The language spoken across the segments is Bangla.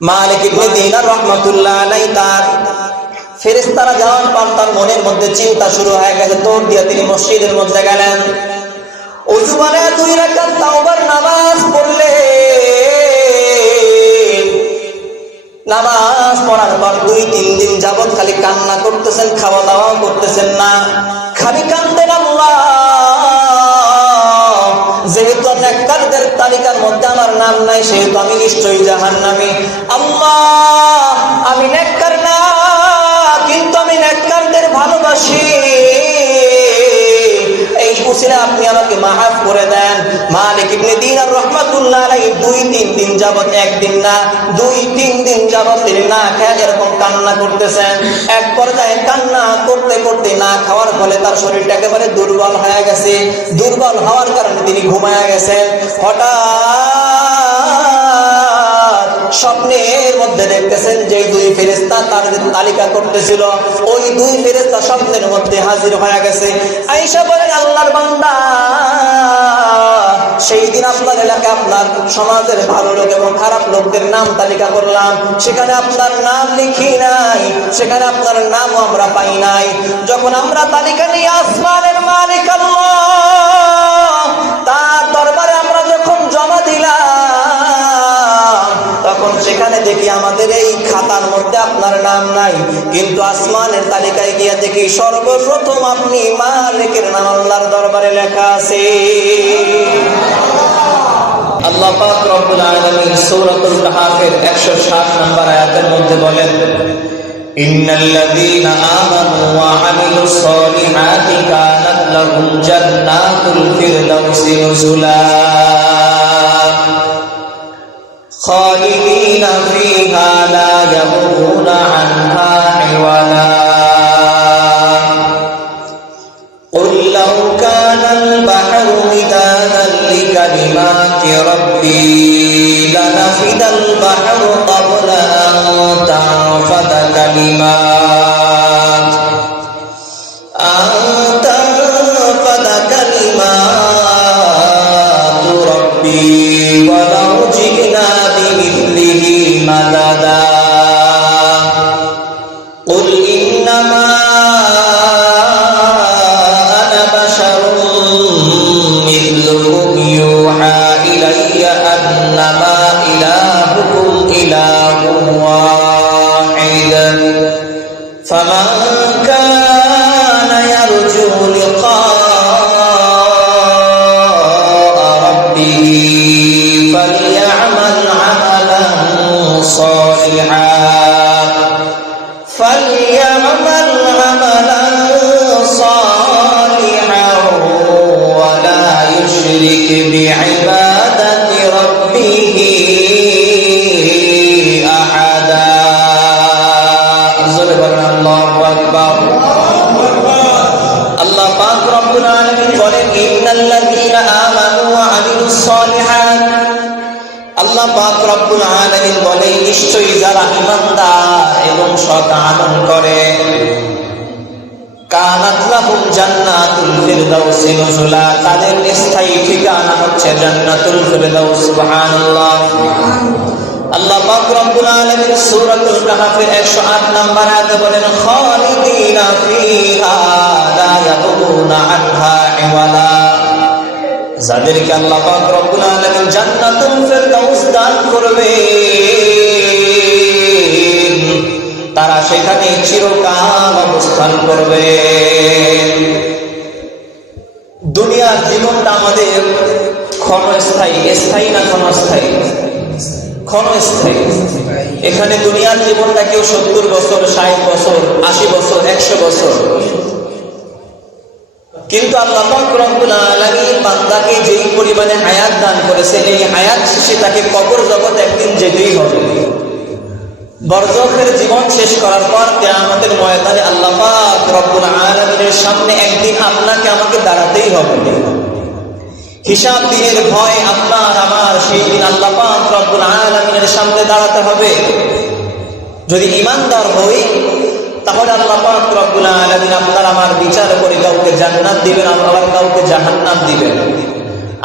মালিক ইবনে দিনার রাহমাতুল্লাহ আলাইহি তার ফেরেশতারা যাওয়ার পর তার মনের মধ্যে চিন্তা শুরু হয়ে গেছে। দৌড় দিয়ে তিনি মসজিদের মধ্যে গেলেন, ওযু করে 2 রাকাত তাওবার নামাজ পড়লেন। নামাজ পড়ার পর 2-3 দিন যাবত খালি কান্না করতেছেন, খাওয়া দাওয়া করতেছেন না, খালি কাঁদতেন, আল্লাহ যেহেতু নেককারদের তালিকার মধ্যে আমার নাম নাই, সেহেতু আমি নিশ্চয়ই জাহান্নামী। আল্লাহ আমি নেককার না, কিন্তু আমি নেককারদের ভালোবাসি, এই উসিলা আপনি আমাকে মাফ করে দেন। মালিক ইবনে দিনার রাহমাতুল্লাহ আলাইহি 2-3 দিন যাবত, একদিন না 2-3 দিন যাবত তিনি না খেয়ে এরকম কান্না করতেছেন। এক পর্যায়ে কান্না করতে করতে না খাওয়ার ফলে তার শরীরটা একেবারে দুর্বল হয়ে গেছে। দুর্বল হওয়ার কারণে তিনি ঘুমায়া গেছেন। হঠাৎ স্বপ্নের মধ্যে দেখতেছেন যে 2 ফেরেশতা তার তালিকা করতেছিল, ওই 2 ফেরেশতা স্বপ্নের মধ্যে হাজির হয়ে গেছে। আয়েশা বলেন, আল্লাহর বান্দা, সেই দিন আপনার এলাকায় আপনার সমাজের ভালো লোক এবং খারাপ লোকদের নাম তালিকা করলাম, সেখানে আপনার নাম লিখি নাই, সেখানে আপনার নামও আমরা পাই নাই। যখন আমরা তালিকা নিয়ে আসমানের মালিক আল্লাহ তার দরবারে আমরা যখন জমা দিলাম, তখন সেখানে দেখি আমাদের এই খাতার মধ্যে আপনার নাম নাই, কিন্তু আসমানের তালিকায় গিয়ে দেখি সর্বপ্রথম আপনি মালিকের নাম আল্লাহর দরবারে লেখা আছে। আল্লাহ পাক রব্বুল আলামিন সূরাতুল কাহফের 160 নম্বর আয়াতের মধ্যে বলেন, ইন্নাল্লাযীনা আমানু ওয়া আমিলুস সলিহাতি কানাত লাহুম জান্নাতুল ফিরদাউসি নুজুলা খালিদিনা ফীহা লা ইয়াবগুনা আনহা হিওয়ালা قل لو كان البحر مدادا لكلمات ربي لنفد البحر قبل أن تنفد كلمات ربي ولو جئنا بمثله مددا قل إنما يوحى إلي أنما إلهكم إله واحد فمن كان يرجو لقاء ربه فليعمل عملا صالحا يشرك بعبادة ربه أحدا الله أكبر الله পাক রব্বুল আলামিন বলেন, ইন্নাল্লাযীনা আমানু ওয়া আমিলুস সলিহাত, আল্লাহ পাক রব্বুল আলামিন বলেন, নিশ্চয়ই যারা ঈমানদার এবং সৎ আমল করে, কানাত লাহুম জান্নাতুল ফিরদাউসি নুজুলা, তাদের স্থায়ী ঠিকানা হচ্ছে জান্নাতুল ফিরদাউস। সুবহানাল্লাহ। আল্লাহ পাক রব্বুল আলামিন সূরাতুল কাহফের 108 নম্বর আয়াতে বলেন, খালিদিনা ফীহা লা ইয়াবগুনা আনহা হিওয়ালা, যাদেরকে আল্লাহ পাক রব্বুল আলামিন জান্নাতুল ফিরদাউস দান করবে, তারা সেখানে চিরকাল অবস্থান করবে। দুনিয়ার জীবনটা আমাদের ক্ষণস্থায়ী, স্থায়ী না ক্ষণস্থায়ী? ক্ষণস্থায়ী। এখানে দুনিয়ার জীবনটা কেউ 70 বছর, 60 বছর, 80 বছর, 100 বছর, কিন্তু আল্লাহ পাক রব্বুল আলামিন বান্দাকে যেই পরিমাণে হায়াত দান করেছেন, এই হায়াত শেষে তাকে কবর জগৎ একদিন যেতেই হবে। বরজখের জীবন শেষ করার পর কিয়ামতের ময়দানে আল্লাহ পাক রব্বুল আলামিনের সামনে একদিন আপনাকে আমাকে দাঁড়াতেই হবে। হিসাব দিনের ভয় আপনার আমার, সেই দিন আল্লাহ পাক রব্বুল আলামিনের সামনে দাঁড়াতে হবে। যদি ঈমানদার হই, তাহলে আল্লাহ পাক রব্বুল আলামিন আপনার আমার বিচার করে কাউকে জান্নাত দিবেন, আবার কাউকে জাহান্নাম দিবেন।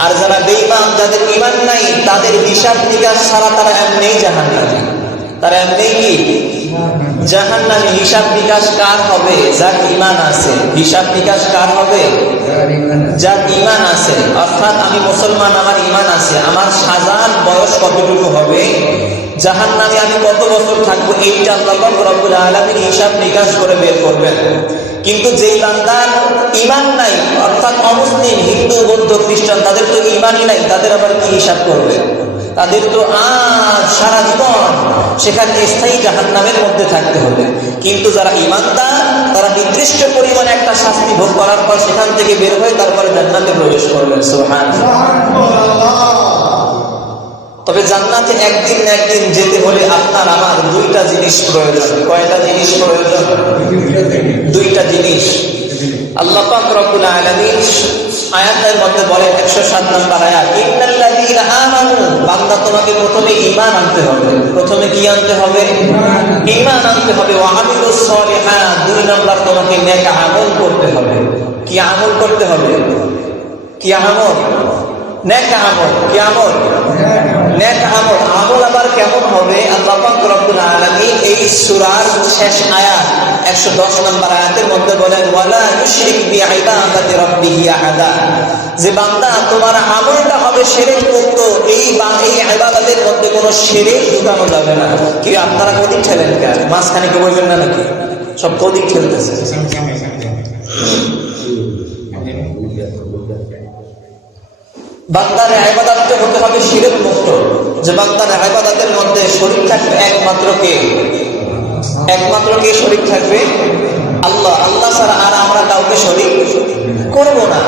আর যারা বেঈমান, যাদের ঈমান নাই, তাদের হিসাব নিকাশ ছাড়া তারা এমনিই জাহান্নামী। তারা এমনি কি জাহান্নামী। হিসাব বিকাশ কার হবে? যার ঈমান আছে। হিসাব বিকাশ কার হবে? যার ঈমান আছে। অর্থাৎ আমি মুসলমান, আমার ঈমান আছে, আমার সাজার বয়স কতটুকু হবে, জাহান্নামে আমি কত বছর থাকবো, এইটা আল্লাহ পাক রব্বুল আলামিন হিসাব বিকাশ করে বের করবেন। কিন্তু যেই বান্দার ঈমান নাই, অর্থাৎ অমুসলিম, হিন্দু, বৌদ্ধ, খ্রিস্টান, তাদের তো ঈমানই নাই, তাদের আবার কি হিসাব করবে? তাদের তো আজ সারা জীবন সেখানে স্থায়ী জাহান্নামের মধ্যে থাকতে হবে। কিন্তু যারা ঈমানদার, তারা নির্দিষ্ট পরিমাণে একটা শাস্তি ভোগ করার পর সেখান থেকে বের হয়ে তারপরে জান্নাতে প্রবেশ করবেন। সুবহানাল্লাহ। তবে জান্নাতে একদিন না একদিন যেতে হলে আপনার আমার দুইটা জিনিস প্রয়োজন। কয়টা জিনিস প্রয়োজন? দুইটা জিনিস। আল্লাহ পাক রব্বুল আলামিন আয়াতের মধ্যে বলেন 107 নম্বর আয়াত, ইন্নাল্লাযীনা আমানু, বান্দা তোমাকে প্রথমে ঈমান আনতে হবে। প্রথমে কি আনতে হবে? ঈমান আনতে হবে। ওয়া আমিলুস সলিহাত, 2 নম্বর তোমাকে নেক আমল করতে হবে। কি আমল করতে হবে? কি আমল? নেক আমল। কি আমল? নেক আমল। আমল আবার কেমন হবে? আল্লাহ পাক রব্বুল আলামিন এই সূরার শেষ আয়াত 110 নম্বর আয়াতের মধ্যে বলেন, ওয়ালা ইউশরিক বিইবাদাতি রাব্বিহি আহাদা, যে বান্দা তোমার আমলটা হবে শিরক মুক্ত, এই ইবাদতের মধ্যে কোনো শিরক ঢুকানো যাবে না। কি আপনারা কদিক ঠেলেন? কেন মাঝখানে কি বলবেন না নাকি? সব কদিক ঠেলতেছে। বান্দার ইবাদতটা হতে হবে শিরক মুক্ত, যে বান্দার ইবাদতের মধ্যে শরীক থাকবে একমাত্র কে? একমাত্র কে শরীক থাকবে? আল্লাহ। আল্লাহ ছাড়া আর আমরা কাউকে শরীক করব না।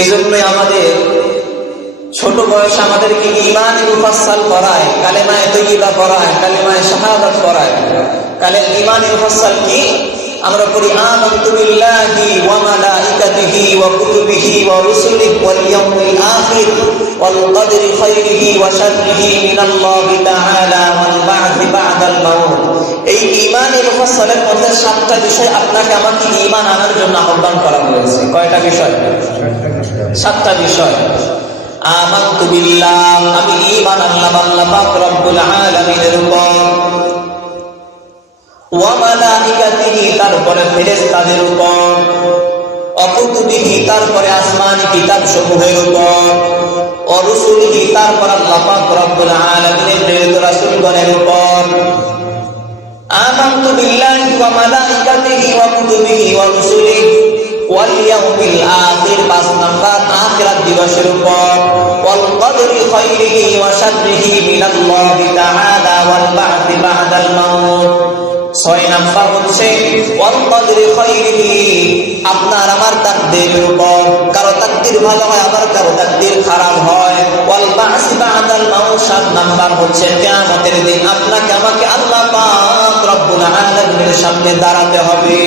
এই জন্যই আমাদের ছোট বয়সে আমাদেরকে ঈমানে মুফাসসাল করায়, কালেমায়ে তাইয়্যিবা করায়, কালেমায়ে শাহাদাত করায়। ঈমানে মুফাসসাল কি? আমরা পড়ি আমানতু বিল্লাহি ওয়া মালাইকাতিহি ওয়া কুতুবিহি ওয়া রুসুলিহি ওয়াল ইয়াউমিল আখির ওয়াল কদরি খাইরিহি ওয়া শাররিহি মিনাল্লাহি তাআলা ওয়াল বা'থি বা'দাল মাউত। এই ঈমানে মুফাসসালের মধ্যে 7টা বিষয় আপনাকে আমাকে ঈমান আনার জন্য আহ্বান করা হয়েছে। কয়টা বিষয়? 7টা বিষয়। আমানতু বিল্লাহ, আমি ঈমান আনলাম আল্লাহ পাক রব্বুল আলামিনের উপর। ওয়া মালাইকাতিহি, তারপরে ফেরেশতাদের উপর। ওয়া কুতুবিহি, তারপরে আসমানি কিতাব সমূহের উপর। ওয়া রুসুলিহি, তারপর আল্লাহ পাক রব্বুল আলামিনের প্রেরিত রাসূলগণের উপর। আমানতু বিল্লাহি ওয়া মালাইকাতিহি ওয়া কুতুবিহি ওয়া রুসুলিহি ওয়াল ইয়াউমিল আখির, 5 নাম্বার আখিরাত দিবসের উপর। ওয়াল কদরি খাইরিহি ওয়া শাররিহি মিনাল্লাহি তাআলা ওয়াল বা'থি বা'দাল মাউত। 6 নাম্বার হচ্ছে ওয়াল কদরি খাইরিহি, আপনার আমার তাকদীরের উপর। কারো তাকদীর ভালো হয়, আবার কারো তাকদীর খারাপ হয়। ওয়াল বা'থি বা'দাল মাউত, 7 নাম্বার হচ্ছে কিয়ামতের দিন আপনাকে আমাকে আল্লাহ পাক রব্বুল আলামিনের সামনে দাঁড়াতে হবে।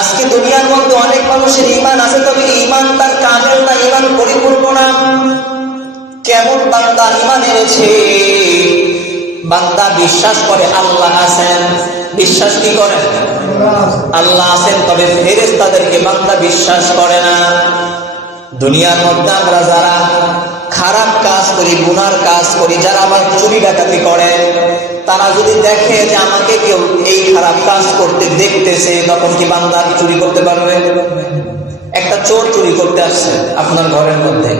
আজকে দুনিয়ার মধ্যে অনেক মানুষের ঈমান আছে, তবে ঈমান তার কামেল না, ঈমান পরিপূর্ণ না। কেমন বান্দা ঈমান এনেছে? বান্দা বিশ্বাস করে আল্লাহ আছেন। বিশ্বাস কি করেন? আল্লাহ আছেন, তবে ফেরেশতাদেরকে বান্দা বিশ্বাস করে না। দুনিয়ার মধ্যে আমরা যারা খারাপ কাজ করি, গুনার কাজ করি, যারা আবার চুরি ডাকাতি করে, তারা যদি দেখে যে আমাকে কেউ এই খারাপ কাজ করতে দেখতেছে, তখন কি বান্দা চুরি করতে পারবে? একটা চোর চুরি করতে আসছে আপনার ঘরের মধ্যে,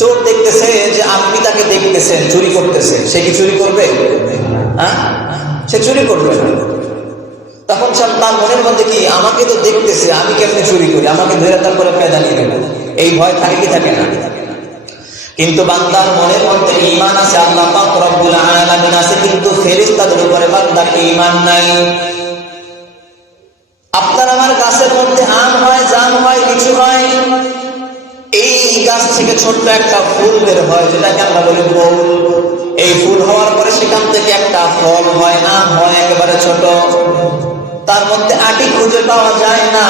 চোর দেখতেছে যে আপনি তাকে দেখতেছেন চুরি করতেছে, সে কি চুরি করবে? হ্যাঁ, সে চুরি করবে না। তখন তার মনের মধ্যে কি, আমাকে তো দেখতেছে, আমি কেমনে চুরি করি, আমাকে ধরে তারপরে কায়দা নিয়ে দেবে, এই ভয় থাকে কি থাকে না? কিন্তু বান্দার মনের মধ্যে ঈমান আছে, আল্লাহ পাক রব্বুল আলামিন আছে, কিন্তু ফেরেশতাদের উপরে বান্দার ঈমান নাই। আপনার আমার গাছের মধ্যে আম হয়, জাম হয়, লিচু হয়, এই গাছ থেকে ছোট্ট একটা ফুল বের হয়, যেটাকে আমরা বলি ফুল। এই ফুল হওয়ার পরে সেখান থেকে একটা ফল হয়, আম হয় একেবারে ছোট, তার মধ্যে আটি খুঁজে পাওয়া যায় না।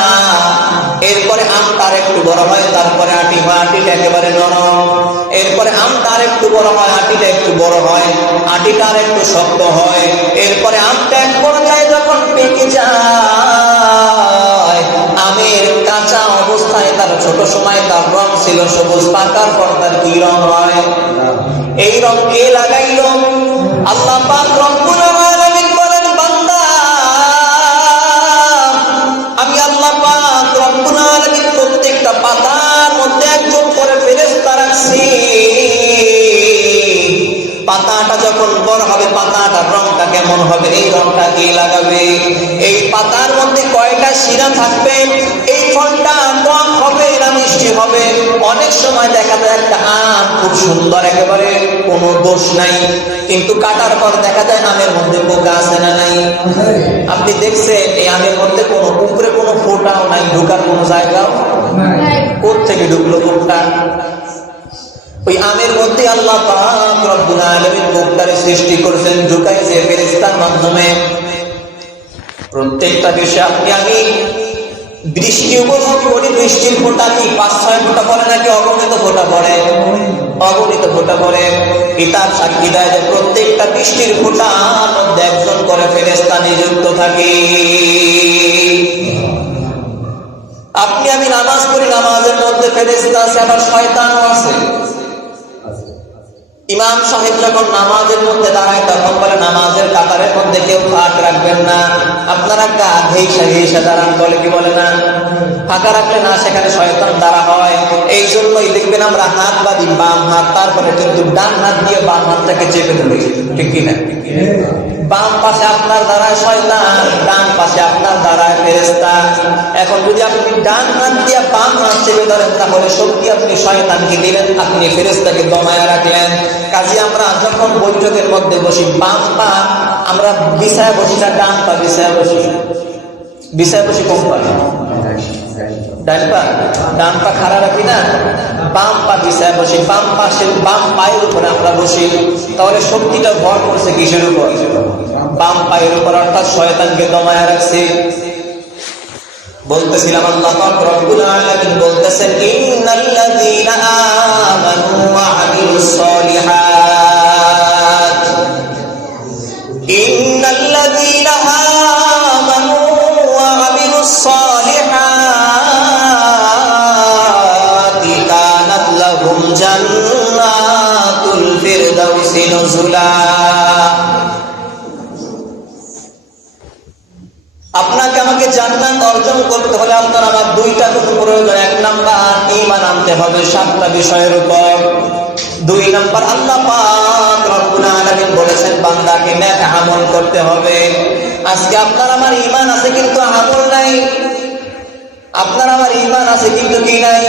এরপরে আমটা আর একটু বড় হয়, তারপরে আটি হয়, আটিটা একেবারে নরম। এরপরে আমটা আর একটু বড় হয়, আটিটা একটু বড় হয়, আটিটা আর একটু শক্ত হয়। এরপরে আমটা এক পর্যায়ে যখন পেকে যায়, আমের কাঁচা অবস্থায় তার ছোট সময় তার রং ছিল সবুজ, পাকার পর তার কি রং হয়? এই রং কে লাগাইলো? আল্লাহ পাক রব্বুল আলামিন বলেন, বান্দা আমি আল্লাহ পাক রব্বুল আলামিন প্রত্যেকটা পাতার মধ্যে একজন করে ফেরেশতা রাখছি। পাতাটা যখন বড় হবে, পাতাটার রংটা কেমন হবে, এই রংটা কে লাগাবে? এই পাতার মধ্যে কয়টা শিরা থাকবে, এই ফলটা টক হবে না মিষ্টি হবে? অনেক সময় দেখা যায় একটা আম খুব সুন্দর, একেবারে কোনো দোষ নাই, কিন্তু কাটার পর দেখা যায় আমের মধ্যে পোকা আছে না নাই? আপনি দেখছেন এই আমের মধ্যে কোনো উপরে কোনো ফোঁটাও নাই, ঢোকার কোনো জায়গাও কোত্থেকে ঢুকলো পোকটা? ওই আমের মধ্যে আল্লাহ পাক রব্বুল আলামিন পোকারে সৃষ্টি করেছেন, ঢুকাইছে ফেরেশতার মাধ্যমে। প্রত্যেকটা দেশে আপনি আমি বৃষ্টি উপভোগ করি, বৃষ্টির ফোঁটা কি 5-6 ফোঁটা পড়ে নাকি অগণিত ফোঁটা পড়ে? অগণিত ফোঁটা পড়ে। কিতাব সাক্ষী দেয় যে প্রত্যেকটা বৃষ্টির ফোঁটার মধ্যে একজন করে ফেরেশতা নিযুক্ত থাকে। আপনি আমি নামাজ পড়ি, নামাজের মধ্যে ফেরেশতা আছে, আবার শয়তানও আছে। ইমাম সাহেব যখন নামাজের মধ্যে দাঁড়ায় তখন বলে নামাজের কাতারের মধ্যে কেউ ফাঁক রাখবেন না, আপনারা গা ঘেঁষা দাঁড়ান, বলে কি বলে না? ফাঁকা রাখলে না সেখানে শয়তান দাঁড়া হয়। এই জন্যই দেখবেন আমরা হাত বাঁধি বাম হাত, তারপরে কিন্তু ডান হাত দিয়ে বাম হাতটাকে চেপে ধরি, ঠিক কিনা? বাম পাশে আপনার দাঁড়ায় শয়তান, ডান পাশে আপনার দাঁড়ায় ফেরেশতা। এখন যদি আপনি ডান হাত দিয়ে বাম হাত চেপে ধরেন তাহলে শক্তি আপনি শয়তানকে দিলেন, আপনি ফেরেশতাকে দমায় রাখলেন। কাজে আমরা যখন বৈঠকের মধ্যে বসি, বাম পা আমরা বিছায় বসি না ডান পা বিছায় বসি? বিছায় বসি কোন পা? ডান পা। ডান পা খাড়া রাখি না, বাম পা বিছায় বসি, বাম পাশে বাম পায়ের উপরে আমরা বসি। তাহলে শক্তিটা ভর করছে কিসের উপর? বাম পায়ের উপর, অর্থাৎ শয়তানকে দমায় রাখছে। বলতেছিলাম আল্লাহ পাক রব্বুল আলামিন বলতেছেন, ইন্নাল্লাযীনা আমানু ওয়া আমিলুস সলিহাত, ইন্নাল্লাযীনা আমানু ওয়া আমিলুস সলিহাত কানাত লাহুম জান্নাতুল ফিরদাউসি নুজুলা। আপনাকে আমাকে জান্নাত অর্জন করতে হলে আপনার আমার দুইটা গুণ প্রয়োজন। 1 নাম্বার ঈমান আনতে হবে 7টা বিষয়ের উপর। 2 নাম্বার আল্লাহ পাক রব্বুল আলামিন বলেছেন বান্দাকে নেক আমল করতে হবে। আজকে আপনার আমার ঈমান আছে কিন্তু আমল নাই। আপনার আমার ঈমান আছে কিন্তু কি নাই?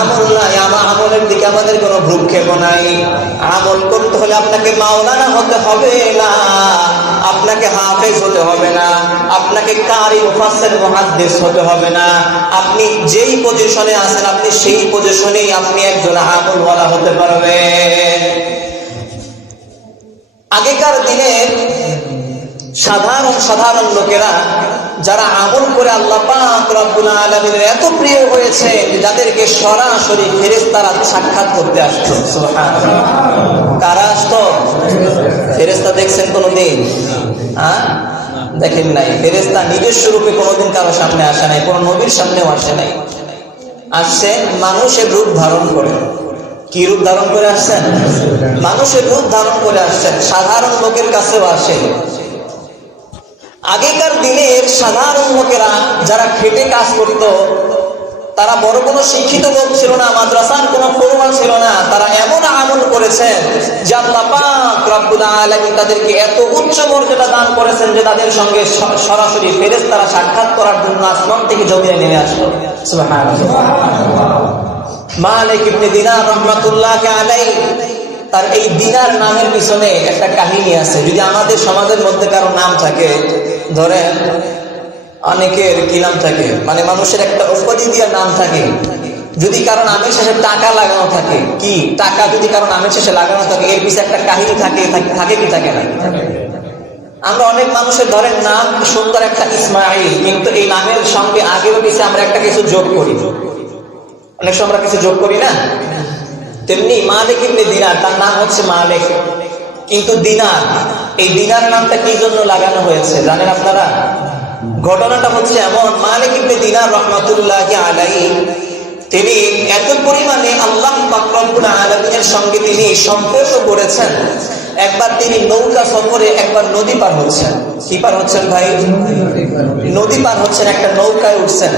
আমল নাই। আমলের দিকে আমাদের কোনো ভ্রুক্ষেপ নাই। আমল করতে হলে আপনাকে মাওলানা হতে হবে না, আপনাকে হাফেজ হতে হবে না, আপনাকে কারি মুফাসসির মুহাদ্দিস হতে হবে না। আপনি যেই পজিশনে আছেন আপনি সেই পজিশনেই আপনি একজন আমলওয়ালা হতে পারবেন। আগেকার দিনের সাধারণ লোকেরা যারা আমল করে আল্লাহ পাক রব্বুল আলামিনের এত প্রিয় হয়েছে যাদেরকে সরাসরি ফেরেশতারা সাক্ষাৎ করতে আসতো। সুবহানাল্লাহ। কারা আসতো? ফেরেশতা দেখছেন কোনদিন? দেখেন নাই। ফেরেশতা নিজস্ব রূপে কোনোদিন কারো সামনে আসে নাই, কোন নবীর সামনেও আসে নাই। আসছে মানুষের রূপ ধারণ করে। কি রূপ ধারণ করে আসছেন? মানুষের রূপ ধারণ করে আসছেন। সাধারণ লোকের কাছেও আসে। আগেকার দিনের সাধারণ লোকেরা যারা খেটে কাজ করত, তারা বড় কোনো শিক্ষিত লোক ছিল না, মাদ্রাসার কোনো পড়ুয়া ছিল না, তারা এমন আমল করেছেন যে আল্লাহ পাক রব্বুল আলামিন তাদেরকে এত উচ্চ মর্যাদা দান করেছেন যে তাদের সঙ্গে সরাসরি ফেরেশতারা সাক্ষাৎ করার জন্য আসমান থেকে জমিনে নেমে আসলো। সুবহানাল্লাহ। মালিক ইবনে দিনার রাহমাতুল্লাহি আলাইহি, তার এই দিনার নামের পিছনে একটা কাহিনী আছে। যদি আমাদের সমাজের মধ্যে কারো নাম থাকে, ধরেন অনেকের কি নাম থাকে, মানে মানুষের একটা উপাধি দিয়ে নাম থাকে, যদি কারো নামের শেষে টাকা লাগানো থাকে, কি টাকা যদি কারো নামের শেষে লাগানো থাকে, এর পিছনে একটা কাহিনী থাকে কি থাকে না? আমরা অনেক মানুষের ধরেন নাম সুন্দর একটা ইসমাইল, কিন্তু এই নামের সঙ্গে আগেও পিছিয়ে আমরা একটা কিছু যোগ করি। অনেক সময় আমরা কিছু যোগ করি না? তেমনি মালিক ইবনে দিনার, তার নাম হচ্ছে মালিক, কিন্তু দিনার, এই দিনার নামটা কি জন্য লাগানো হয়েছে জানেন আপনারা? ঘটনাটা হচ্ছে এমন, মালিক ইবনে দিনার রাহমাতুল্লাহি আলাইহি তিনি এত পরিমাণে আল্লাহ পাক রব্বুল আলামিনের সঙ্গে তিনি সম্পর্ক করেছেন। একবার তিনি নৌকা সফরে একবার নদী পার হচ্ছেন। কি পার হচ্ছেন ভাই? নদী পার হচ্ছেন, একটা নৌকায় উঠছেন।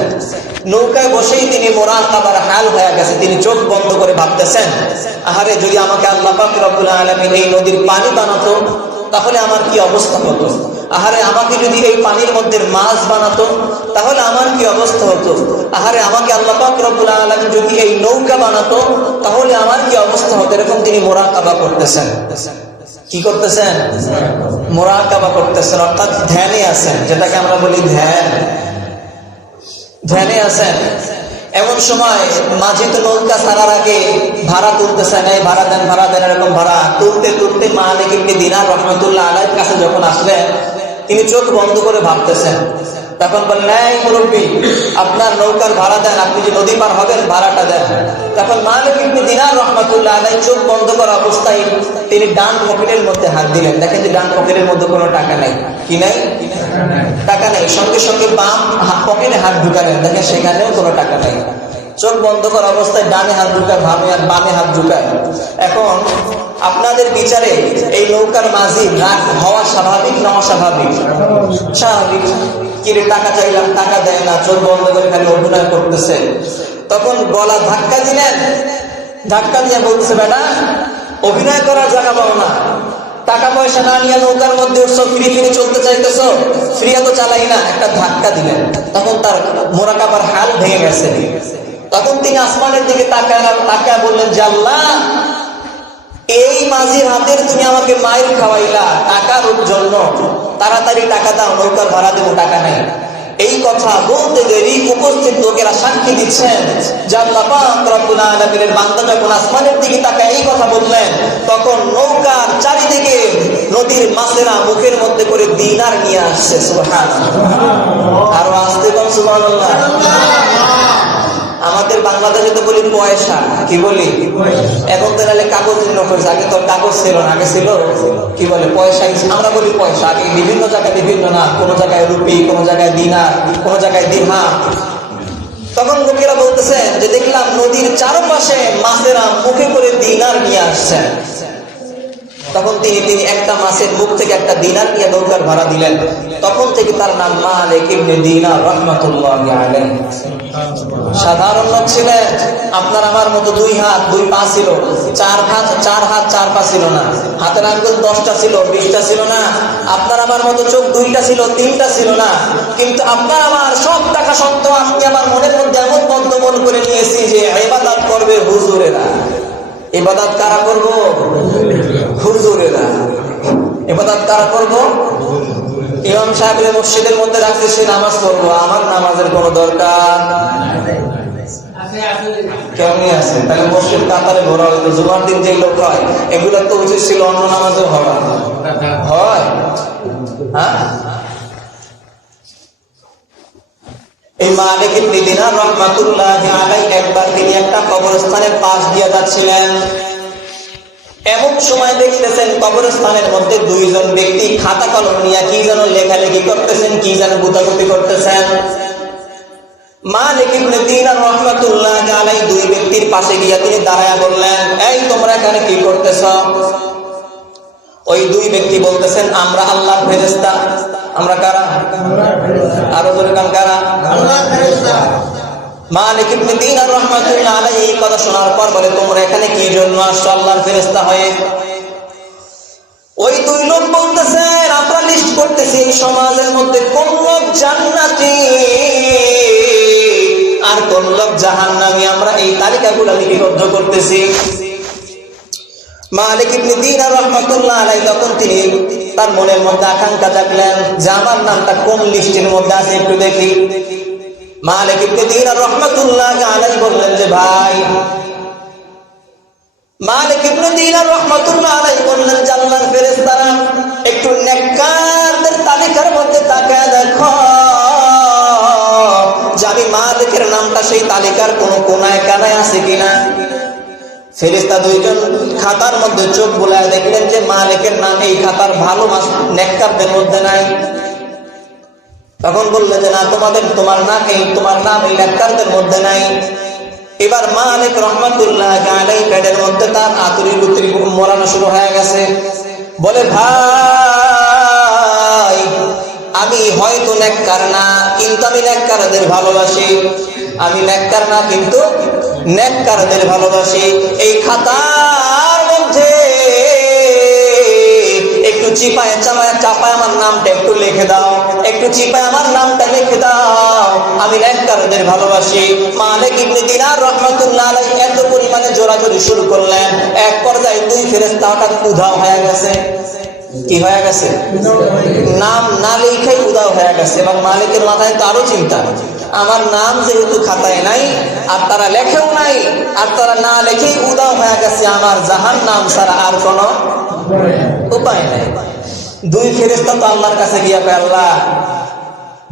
নৌকায় বসেই তিনি মুরাকাবার হাল হয়ে গেছে। তিনি চোখ বন্ধ করে ভাবতেছেন, আহারে যদি আমাকে আল্লাহ পাক রব্বুল আলামিন এই নদীর পানি বানাতো তাহলে আমার কি অবস্থা হতো। আহারে আমাকে যদি এই পানির মধ্যে মাছ বানাতো তাহলে আমার কি অবস্থা হতো। আহারে আমাকে আল্লাহ পাক রব্বুল আলামিন যদি এই নৌকা বানাতো তাহলে আমার কি অবস্থা হতো। এরকম তিনি মুরাকাবা করতেছেন। কি করতেছেন? মুরাকাবা করতেছেন, অর্থাৎ ধ্যানে আছেন, যেটাকে আমরা বলি ধ্যান। ধ্যানে আছেন। এমন সময় মাঝি তো নৌকা ছাড়ার আগে ভাড়া তুলতেছেন, এই ভাড়া দেন ভাড়া দেন, এরকম ভাড়া তুলতে তুলতে মালিক ইবনে দিনার রহমাতুল্লাহ আলাইহির কাছে যখন আসলেন, তিনি চোখ বন্ধ করে ভাবতেছেন। তখন বললেন, এই মুরব্বী, আপনার নৌকার ভাড়া দেন, আপনি যে নদী পার হবেন ভাড়াটা দেন। তখন মালিক ইবনে দিনার রহমাতুল্লাহ আলাইহি চোখ বন্ধ করা অবস্থায় তিনি ডান পকেটের মধ্যে হাত দিলেন। দেখেন যে ডান পকেটের মধ্যে কোনো টাকা নাই। কি নাই? টাকা নেই। সঙ্গে সঙ্গে বাম পকেটে হাত ঢুকালেন, দেখেন সেখানেও কোনো টাকা নাই। চোখ বন্ধ করা অবস্থায় ডানে হাত ঢুকায়, বামে হাত ঢুকায়। এখন আপনাদের বিচারে এই নৌকার মাঝি রাগ হওয়া স্বাভাবিক না অস্বাভাবিক? স্বাভাবিক। কিরে টাকা চাইলাম, টাকা দেয় না, চোখ বন্ধ করে খালি অভিনয় করতেছে। তখন গলা ধাক্কা দিলেন, ধাক্কা দিয়ে বলতেছে, বেটা অভিনয় করার জায়গা পাও না, টাকা পয়সা না নিয়ে নৌকার মধ্যে উঠছো, ফিরে ফিরে চলতে চাইতেছো, ফিরিয়া তো চালাই না। একটা ধাক্কা দিলেন, তখন তার মুরাকাবার হাল ভেঙে গেছে। তখন তিনি আসমানের দিকে তাকায় বললেন যে আল্লাহ, এই মাঝির হাতের তুমি আমাকে মাইর খাওয়াইলা টাকার জন্য, তাড়াতাড়ি টাকা দাও, নৌকার ভাড়া দেবো, টাকা নাই। এই কথা বলতে দেরি উপস্থিত লোকেরা সাক্ষী দিচ্ছেন যে আল্লাহ পাক রব্বুল আলামিনের বান্দা যখন আসমানের দিকে তাকায় এই কথা বললেন, তখন নৌকার চারিদিকে নদীর মাছেরা মুখের মধ্যে করে দিনার নিয়ে আসছে। সুবহানাল্লাহ। আরো আসতে বল সুবহানাল্লাহ। আমাদের বাংলাদেশে তো বলি পয়সা, কি বলি? এখন তো নাহলে কাগজের নোট হয়েছে, আগে তো কাগজ ছিল না, আগে ছিল কি বলে পয়সা। আমরা বলি পয়সা, আগে বিভিন্ন জায়গায় বিভিন্ন না, কোন জায়গায় রুপি, কোন জায়গায় দিনার, কোন জায়গায় দিরহাম। তখন লোকেরা বলতেছেন যে দেখলাম নদীর চারপাশে মাছেরা মুখে করে দিনার নিয়ে আসছেন। তখন তিনি একটা মাছের মুখ থেকে একটা দিনার নিয়ে নৌকার ভাড়া দিলেন। তখন থেকে তার নাম মালিক ইবনে দিনার রাহমাতুল্লাহি আলাইহি। সাধারণ লোক ছিলেন, আপনার আমার মতো 2 হাত 2 পা ছিল, 4 হাত 4 পা ছিল না, হাতের আঙ্গুল 10টা ছিল, 20টা ছিল না, আপনার আমার মতো চোখ 2টা ছিল, 3টা ছিল না। কিন্তু আপনার আমার সব টাকা সত্ত্বেও আপনি আমার মনের মধ্যে এমন বদ্ধমূল করে নিয়েছি যে ইবাদত করবে হুজুরেরা। ইবাদত কারা করবো? হুজুরেরা। ইবাদত কারা করবো? ইমাম সাহেবের মসজিদের মধ্যে রাখতেছি, নামাজ পড়বো, আমার নামাজের কোনো দরকার কেমনি আছে? তাহলে মসজিদ কাতারে ভরা হইতো। জুমার দিন যে লোক হয় এগুলো তো উচিত ছিল অন্য নামাজও হওয়া হয়। হ্যাঁ, এই মালিক ইবনে দিনার রাহমাতুল্লাহি আলাইহি একবার তিনি একটা কবরস্থানের পাশ দিয়ে যাচ্ছিলেন। এমন সময় দেখতেছেন কবরস্থানের মধ্যে 2 জন ব্যক্তি খাতা কলম নিয়ে কি যেন লেখালেখি করতেছেন, কি যেন গুতাগুতি করতেছেন। মালিক ইবনে দিনার রাহমাতুল্লাহি আলাইহি 2 ব্যক্তির পাশে গিয়ে তিনি দাঁড়ায়া বললেন, এই তোমরা এখানে কি করতেছ? ওই 2 ব্যক্তি বলতেছেন, আমরা আল্লাহর ফেরেশতা। আমরা কারা? আরো জোরে কান, কারা? আল্লাহর ফেরেশতা। মালিক ইবনে দিনার রাহমাতুল্লাহি আলাইহি এই কথা শোনার পর বলে, তোমরা এখানে কি জন্য আসছো আল্লাহর ফেরেশতা হয়ে? ওই 2 লোক বলতেছেন, আমরা লিস্ট করতেছি এই সমাজের মধ্যে কোন লোক জান্নাতি আর কোন লোক জাহান্নামী, আমরা এই তালিকাগুলো লিপিবদ্ধ করতেছি। মালিক ইবনে দিনার রাহমাতুল্লাহি আলাইহি তখন তিনি তার মনের মধ্যে আকাঙ্ক্ষা জাগলেন যে আমার নামটা কোন লিস্টের মধ্যে আছে একটু দেখি। মালিক ইবনে দিনার রাহমাতুল্লাহি আলাইহি বললেন যে ভাই, মালিক ইবনে দিনার রাহমাতুল্লাহি আলাইহি বললেন যে আল্লাহর ফেরেশতারা একটু নেককারদের তালিকার মধ্যে তাকায় দেখো যে আমি মালিকের নামটা সেই তালিকার কোন কোনায় কানায় আছে কিনা। ফেরেশতা 2 জন খাতার মধ্যে চোখ বুলায় দেখলেন যে মালিকের নাম এই খাতার ভালো নেককারদের মধ্যে নাই। তখন বললেন যে না, তোমার নাম এই নেককারদের মধ্যে নাই। এবার মালিক রহমাতুল্লাহ আলাইহি পেটের মধ্যে তার আতুরি গুতরি মোড়ানো শুরু হয়ে গেছে। বলে ভাই, আমি হয়তো নেককার না, কিন্তু আমি নেককারদের ভালোবাসি। আমি নেককার না, কিন্তু নেককারদের ভালোবাসি। এই খাতার মধ্যে একটু চিপায় চাপায় আমার নামটা একটু লিখে দাও, একটু চিপায় আমার নামটা লিখে দাও, আমি নেককারদের ভালোবাসি। মালিক ইবনে দিনার রাহমাতুল্লাহ আলাইহি এত পরিমাণে জোরাজোরি শুরু করলেন, এক পর্যায়ে দুই ফেরেশতা হঠাৎ উধাও হয়ে গেছে। কি হয়ে গেছে? নাম না লিখেই উধাও হয়ে গেছে। এবং মালিকের মাথায় তো আরো চিন্তা, আমার নাম যেহেতু খাতায় নাই, আর তারা লেখেও নাই, আর তারা না লেখেই উধাও হয়ে গেছে, আমার জাহান্নাম ছাড়া আর কোনো উপায় নাই। দুই ফেরেশতা তো আল্লাহর কাছে গিয়া কয়, আল্লাহ,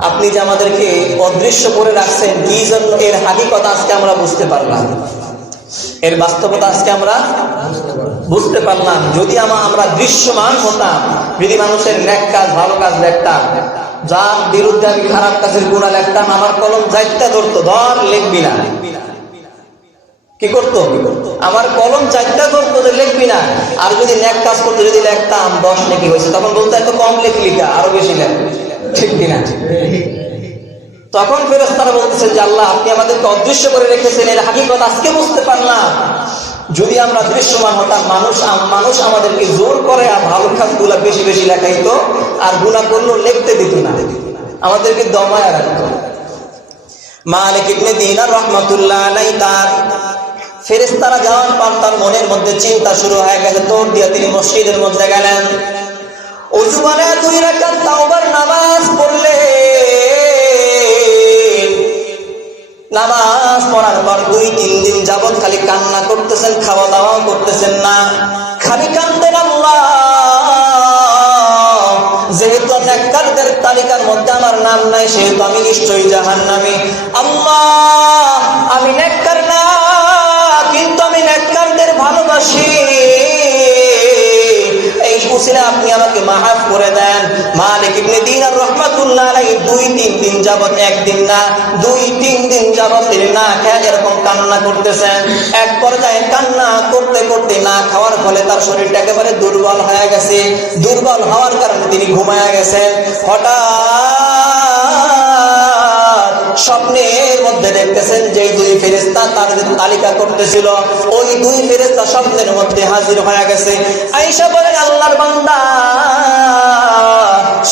আপনি যে আমাদেরকে অদৃশ্য করে রাখছেন, কি জন্য, এর হাকিকত আজকে আমরা বুঝতে পারলাম, এর বাস্তবতা আজকে আমরা বুঝতে পারলাম। যদি আমরা দৃশ্যমান হতাম, যদি মানুষের নেক কাজ ভালো কাজ দেখতাম, যার বিরুদ্ধে আমি খারাপ কাজের গুনাহ লিখতাম, আমার কলম যাইতে ধরতো, ধর লিখবি না। কি করতো? আমার কলম চাইতে ধরতো যে লিখবি না। আর যদি নেক কাজ করতো, যদি লিখতাম 10 নেকি হয়েছে, তখন বলতো এত কম লিখলি কা, আরো বেশি লেখ। ঠিক কিনা? তখন ফেরেশতারা বলতেছে যে আল্লাহ, আপনি আমাদেরকে অদৃশ্য করে রেখেছেন, এর হাকিকত আজকে বুঝতে পারলাম। যদি আমরা দৃশ্যমান হতাম, মানুষ আমাদেরকে জোর করে আর ভালো কাজগুলো বেশি বেশি লেখাইতো, আর গুনাহ করলেও লিখতে দিত না, আমাদেরকে দমায়া রাখতো। মালিক ইবনে দিনার রাহমাতুল্লাহ আলাইহি তার ফেরেশতারা যাওয়ার পর তার মনের মধ্যে চিন্তা শুরু হয়ে গেছে। দৌড় দিয়ে তিনি মসজিদের মধ্যে গেলেন, ওযু করে 2 রাকাত তাওবার নামাজ পড়লেন। নামাজ পড়ার পর 2-3 দিন যাবত খালি কান্না করতেছেন, খাওয়া দাওয়া করতেছেন না, খালি কান্দেন, আল্লাহ, যেহেতু নেককারদের তালিকার মধ্যে আমার নাম নাই, সেহেতু আমি নিশ্চয়ই জাহান্নামী। আল্লাহ, আমি নেককার না, কিন্তু আমি নেককারদের ভালোবাসি, এই উসিলা আপনি আমাকে মাফ করে দেন। মালিক ইবনে দিনার রাহমাতুল্লাহ আলাইহি 2-3 দিন যাবত, একদিন না 2-3 দিন যাবত তিনি না খেয়ে এরকম কান্না করতেছেন। এক পর্যায়ে কান্না করতে করতে না খাওয়ার ফলে তার শরীরটা একেবারে দুর্বল হয়ে গেছে। দুর্বল হওয়ার কারণে তিনি ঘুমায়া গেছেন। হঠাৎ স্বপ্নের মধ্যে দেখতেছেন যে 2 ফেরেশতা তার যে তালিকা করতেছিল, ওই 2 ফেরেশতা স্বপ্নের মধ্যে হাজির হয়ে গেছে। আয়েশা বলেন, আল্লাহর বান্দা,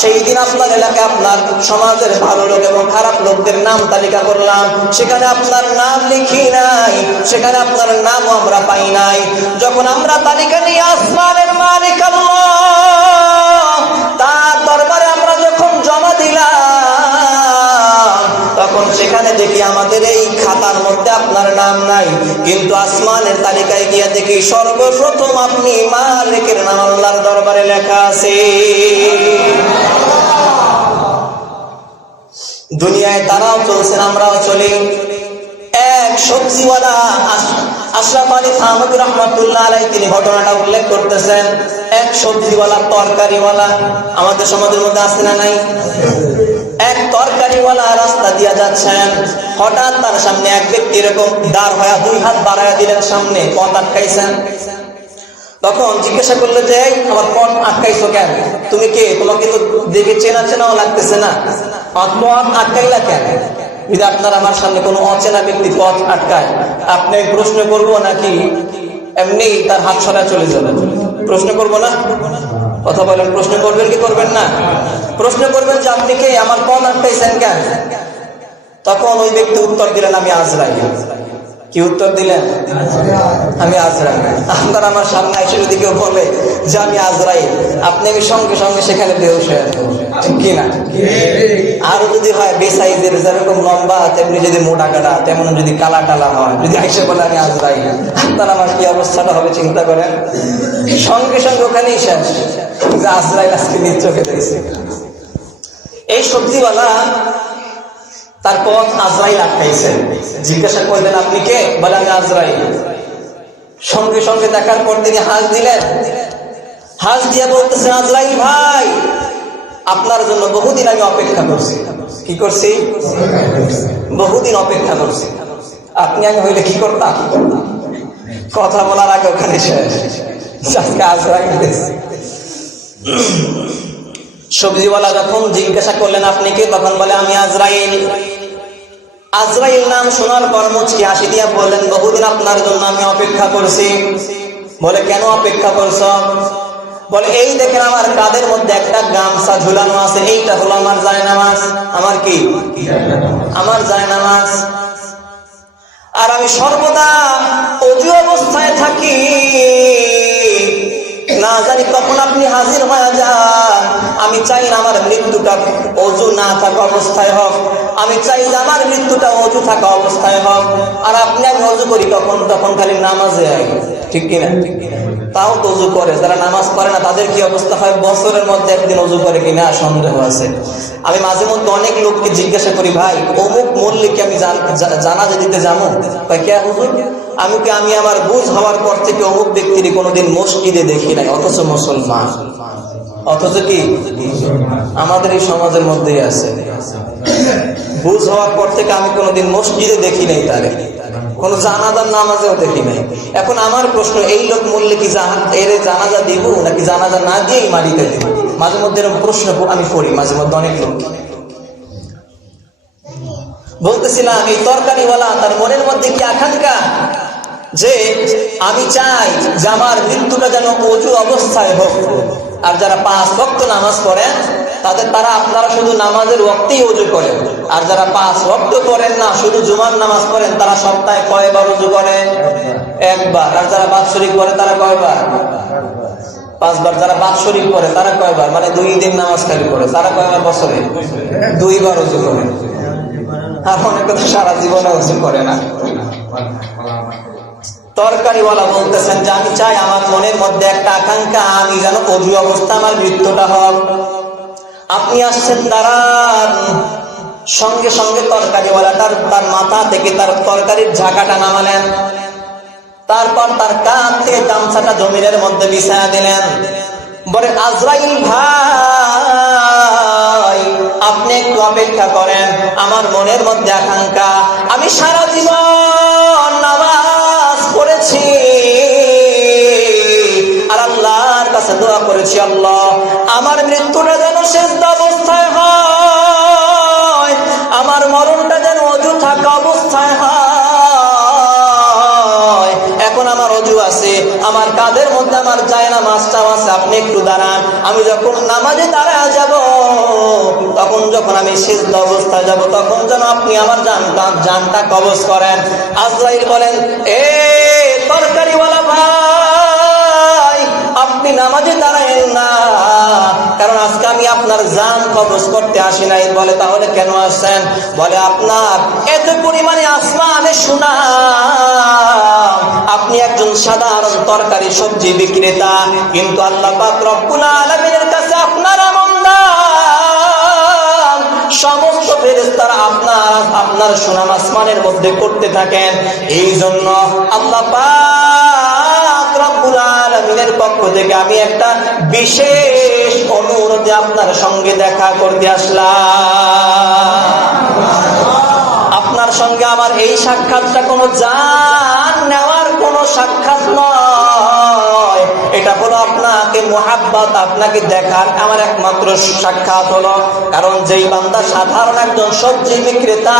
সেই দিন আপনার এলাকায় আপনার সমাজের ভালো লোক এবং খারাপ লোকদের নাম তালিকা করলাম, সেখানে আপনার নাম লিখি নাই, সেখানে আপনার নামও আমরা পাই নাই। যখন আমরা তালিকা নিয়ে আসমানের মালিক আল্লাহ তার দরবারে আমরা যখন জমা দিলাম, তখন সেখানে দেখি আমাদের এই খাতার মধ্যে আপনার নাম নাই, কিন্তু আসমানের তালিকায় গিয়ে দেখি সর্বপ্রথম আপনি মালিকের নাম আল্লাহর দরবারে লেখা আছে। দুনিয়ায় তারাও চলছেন, আমরাও চলি। এক সবজিওয়ালা আশরাফ আলী থানভী রাহমাতুল্লাহ আলাইহি তিনি ঘটনাটা উল্লেখ করতেছেন। এক সবজিওয়ালা, তরকারিওয়ালা, আমাদের সমাজের মধ্যে আছে না নাই? এক তরকারিওয়ালা রাস্তা দিয়ে যাচ্ছেন, হঠাৎ তার সামনে এক ব্যক্তি এরকম দাঁড় হয়ে 2 হাত বাড়াইয়া দিলেন সামনে, পথ আটকাইছেন। তখন জিজ্ঞাসা করলো যে আমার পথ আটকাইছো কেন? তুমি কে? তোমাকে তো দেখে চেনা চেনাও লাগতেছে না, পথ আটকাইলা কেন? যদি আপনার আমার সামনে কোনো অচেনা ব্যক্তি পথ আটকায়, আপনি প্রশ্ন করবো নাকি এমনি তার হাত সরায় চলে যাবেন? প্রশ্ন করবো না? কথা বলেন, প্রশ্ন করবেন কি করবেন না? প্রশ্ন করবেন যে আপনি কে, আমার পথ আটকাইছেন কেন? তখন ওই ব্যক্তি উত্তর দিলেন, আমি আজরাইল। কি উত্তর দিলেন? আমি আজরাইল। আপনার আমার সামনে এসে যদি কেউ বলে যে আমি আজরাইল, আপনি আমি সঙ্গে সঙ্গে সেখানে বেহুশ হয়ে যাবেন, ঠিক কিনা? আরো যদি হয় বেসাইজের, যেরকম লম্বা তেমনি যদি মোটা কাটা, তেমন যদি কালা টালা হয়, যদি এসে বলে আমি আজরাইল, আপনার আমার কি অবস্থাটা হবে চিন্তা করেন। সঙ্গে সঙ্গে ওখানেই শেষ যে আজরাইল আজকে নিজ চোখে দেখছে। এই সবজিওয়ালা তার পথ আজরাইল আটকাইছে। জিজ্ঞাসা করলেন, আপনি কে? বলে আমি আজরাইল। সঙ্গে সঙ্গে দেখার পর তিনি হাস দিলেন, হাস দিয়ে বলতেছেন, আজরাইল ভাই, আপনার জন্য বহুদিন আমি অপেক্ষা করছি। কি করছি? বহুদিন অপেক্ষা করছি। আপনি আমি হইলে কি করতাম? কথা বলার আগে ওখানে শেষ। সবজিওয়ালা যখন জিজ্ঞাসা করলেন আপনি কে, তখন বলে আমি আজরাইল। আজরাইল নাম শোনার পর মুচকি হাসি দিয়া বললেন, বহুদিন আপনার জন্য আমি অপেক্ষা করছি। বলে কেন অপেক্ষা করছ? বলে এই দেখেন আমার কাঁধের মধ্যে একটা গামছা ঝুলানো আছে, এইটা হলো আমার জায়নামাজ। আমার কি? আমার জায়নামাজ। আর আমি সর্বদা অজু অবস্থায় থাকি, না জানি কখন আপনি হাজির হয়ে যান। আমি চাই না আমার মৃত্যুটা অজু না থাকা অবস্থায় হোক, আমি চাই যে আমার মৃত্যুটা অজু থাকা অবস্থায় হোক। আর আপনি আমি অজু করি কখন? তখন খালি নামাজে আই, ঠিক কিনা? তাও তো অজু করে, যারা নামাজ পড়ে না তাদের কি অবস্থা হয়? বছরের মধ্যে একদিন অজু করে কিনা সন্দেহ আছে। আমি মাঝে মধ্যে অনেক লোককে জিজ্ঞাসা করি, ভাই অমুক মল্লিককে আমি জানাজা দিতে যাবো, কে হুজুর? আমি আমার বুঝ হওয়ার পর থেকে অমুক ব্যক্তির কোনোদিন মসজিদে দেখি নাই, অথচ মুসলমান। অথচ কি আমাদের এই সমাজের মধ্যেই আছে। বুঝ হওয়ার পর থেকে আমি কোনোদিন মসজিদে দেখি নাই, তারে কোন জানাজার নামাজেও দেখি নাই। এখন আমার প্রশ্ন, এই লোক মরলে কি এর জানাজা দিব নাকি জানাজা না দিয়েই মাটিতে দিব? মাঝে মধ্যে এরকম প্রশ্ন আমি করি, মাঝে মধ্যে অনেক লোক। বলতেছিলাম এই তরকারিওয়ালা তার মনের মধ্যে কি আকাঙ্ক্ষা যে আমি চাই যে আমার মৃত্যুটা যেন অজু অবস্থায় হোক। আর যারা 5 ওয়াক্ত নামাজ পড়েন তারা আপনারা শুধু নামাজের ওয়াক্তেই অজু করেন। আর যারা 5 ওয়াক্ত পড়েন না, শুধু জুমার নামাজ পড়েন, তারা সপ্তাহে কয়বার অজু করেন? একবার। আর যারা বাৎসরিক পড়ে তারা কয়বার? 5 বার। যারা বাৎসরিক পড়ে তারা কয়বার? মানে 2 দিন নামাজ খালি পড়ে, তারা কয়বার বছরে? 2 বার অজু করে। আর অনেক কথা সারা জীবনে অজু করে না। তরকারিওয়ালা বলতেছেন যে আমি চাই আমার মনের মধ্যে একটা আকাঙ্ক্ষা, আমি যেন অজু অবস্থা আমার মৃত্যুটা হোক। আপনি আসছেন, দাঁড়ান। সঙ্গে সঙ্গে তরকারিওয়ালাটার তার মাথা থেকে তার তরকারির ঝাঁকাটা নামালেন, তারপর তার কাঁধ থেকে গামছাটা জমিনের মধ্যে বিছায়া দিলেন। বলে আজরাইল ভাই, আপনি একটু অপেক্ষা করেন, আমার মনের মধ্যে আকাঙ্ক্ষা, আমি সারা জীবন নামাজ পড়েছি আর আল্লাহর কাছে দোয়া করেছি, আল্লাহ আমার মৃত্যুটা যেন সিজদা অবস্থায় হয়, আমার মরণটা যেন অজু থাকা অবস্থায় হয়। এখন আমার অজু আছে, আমার কাঁধের মধ্যে আমার জায়নামাজটাও আছে, আপনি একটু দাঁড়ান। আমি যখন নামাজে দাঁড়ায় যাব, তখন যখন আমি সিজদা অবস্থায় যাব, তখন যেন আপনি আমার জানটা কবজ করেন। আজরাইল বলেন, এ তরকারিওয়ালা ভাই, আপনি নামাজে দাঁড়ায়েন না, কারণ আজকে আমি আপনার জান কবজ করতে আসি নাই। বলে তাহলে কেন আসছেন? বলে আপনার এত পরিমাণে আসমানে সুনাম, আপনি একজন সাধারণ তরকারি সবজি বিক্রেতা, কিন্তু আল্লাহ পাক রব্বুল আলামিনের কাছে আপনার এমন দাম, সমস্ত ফেরেশতারা আপনার সুনাম আসমানের মধ্যে করতে থাকেন। এই জন্য আল্লাহ পাক রব্বুল আলামিনের পক্ষ থেকে আমি একটা বিশেষ অনুরোধে আপনার সঙ্গে দেখা করতে আসলাম। আপনার সঙ্গে আমার এই সাক্ষাৎটা কোনো জান নেওয়ার কোনো সাক্ষাৎ নয়, এটা হলো আপনাকে মুহাব্বত, আপনাকে দেখার আমার একমাত্র সাক্ষাৎ হলো। কারণ যেই বান্দা সাধারণ একজন সবজি বিক্রেতা,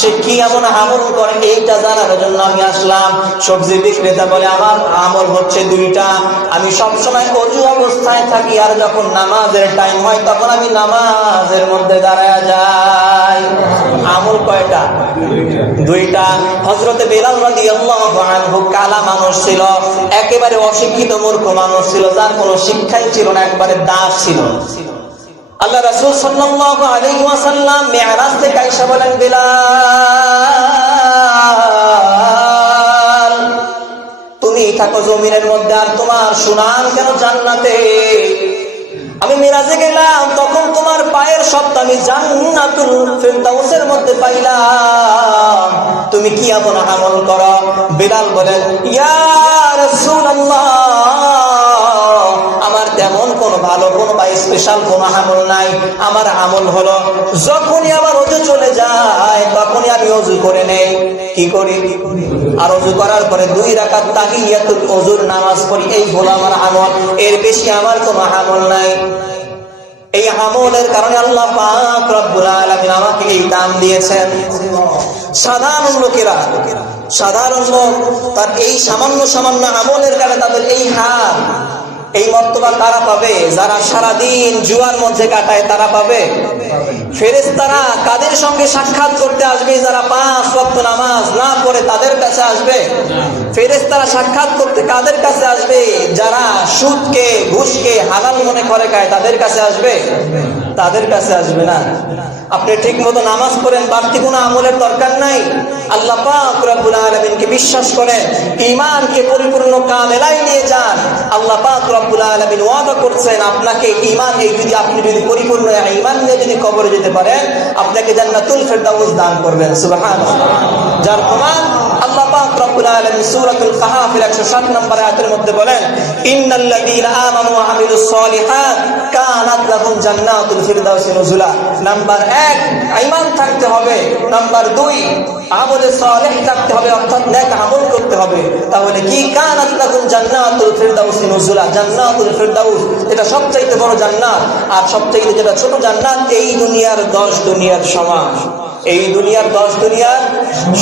সে কি এমন আমল করে এইটা জানার জন্য আমি আসলাম। সবজি বিক্রেতা বলে আমার আমল হচ্ছে 2টা, আমি সবসময় অজু অবস্থায় থাকি, আর যখন নামাজের টাইম হয় তখন আমি নামাজের মধ্যে দাঁড়ায় যাই। আমল কয়টা? 2টা। হযরতে বেলাল রাদিয়াল্লাহু আনহু কালা মানুষ ছিল, একেবারে অশিক্ষিত মূর্খ মানুষ ছিল, যার কোনো শিক্ষাই ছিল না, একবারে দাস ছিল। আল্লাহ রাসূল সাল্লাল্লাহু আলাইহি ওয়াসাল্লাম মিরাজ থেকে আয়েশা বলেন, বেলাল তুমি থাকো জমিনের মধ্যে, আর তোমার সুনাম কেন জান্নাতে? আমি মিরাজে গেলাম, তখন তোমার পায়ের শব্দ আমি জান্নাতুল ফিরদাউসের মধ্যে পাইলাম। তুমি কি এমন আমল করো? বেলাল বলেন, ইয়া রাসূলুল্লাহ, আমার তেমন কোনো ভালো কোনো বা স্পেশাল স্পেশাল কোনো আমল নাই। আমার আমল হলো যখনই আমার ওযু চলে যায় তখনই আমি ওযু করে নেই। কি করি? আর ওযু করার পরে 2 রাকাত তাহিয়াতুল ওযুর নামাজ পড়ি। এই হলো আমার আমল, এর বেশি আমার কোনো আমল নাই। এই আমলের কারণে আল্লাহ পাক রব্বুল আলামিন আমাকে এই দাম দিয়েছেন। সাধারণ লোকেরা, সাধারণ লোক তার এই সামান্য সামান্য আমলের কারণে তাদের এই হার, এই মর্তবা তারা পাবে যারা সারাদিন জুয়ার মধ্যে কাটায়, তারা পাবে। ফেরেশতারা কাদের সঙ্গে সাক্ষাৎ করতে আসবে? যারা 5 ওয়াক্ত নামাজ না পড়ে তাদের কাছে আসবে। ফেরেশতারা সাক্ষাৎ করতে কাদের কাছে আসবে? যারা সুদকে ঘুষকে হালাল মনে করে খায় তাদের কাছে আসবে? তাদের কাছে আসবে না। আপনি ঠিক মতো নামাজ পড়েন, বাড়তি কোনো আমলের দরকার নাই। আল্লাহ পাক রব্বুল আলামিনকে বিশ্বাস করেন, ঈমানকে পরিপূর্ণ কামেলায় নিয়ে যান। আল্লাহ পাক রব্বুল আলামিন ওয়াদা করছেন আপনাকে ঈমান, এই যদি আপনি যদি পরিপূর্ণ ঈমান নিয়ে যদি কবরে যেতে পারেন, আপনাকে জান্নাতুল ফেরদাউস দান করবেন। সুবহানাল্লাহ। যার প্রমাণ আল্লাহ পাক রব্বুল আলামিন সূরাতুল কাহফের 107 নম্বর আয়াতের মধ্যে বলেন, ইন্নাল্লাযীনা আমানু ওয়া আমিলুস সালিহাত কানাত লাহুম জান্নাতুল ফিরদাউসি নুজুলা। নাম্বার 1 ঈমান থাকতে হবে, নাম্বার 2 আমলে সালেহ থাকতে হবে, অর্থাৎ নেক আমল করতে হবে। তাহলে কি? কানাত লাহুম জান্নাতুল ফিরদাউসি নুজুলা। জান্নাতুল ফিরদাউস এটা সবচেয়ে বড় জান্নাত, আর সবচেয়ে যেটা ছোট জান্নাত এই দুনিয়ার 10 দুনিয়ার সমান। এই দুনিয়ার 10 দুনিয়ার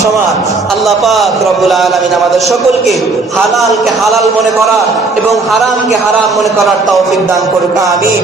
সমান। আল্লাহ পাক রব্বুল আলামিন আমাদের সকলকে হালালকে হালাল মনে করা এবং হারামকে হারাম মনে করার তৌফিক দান করুন। আমিন।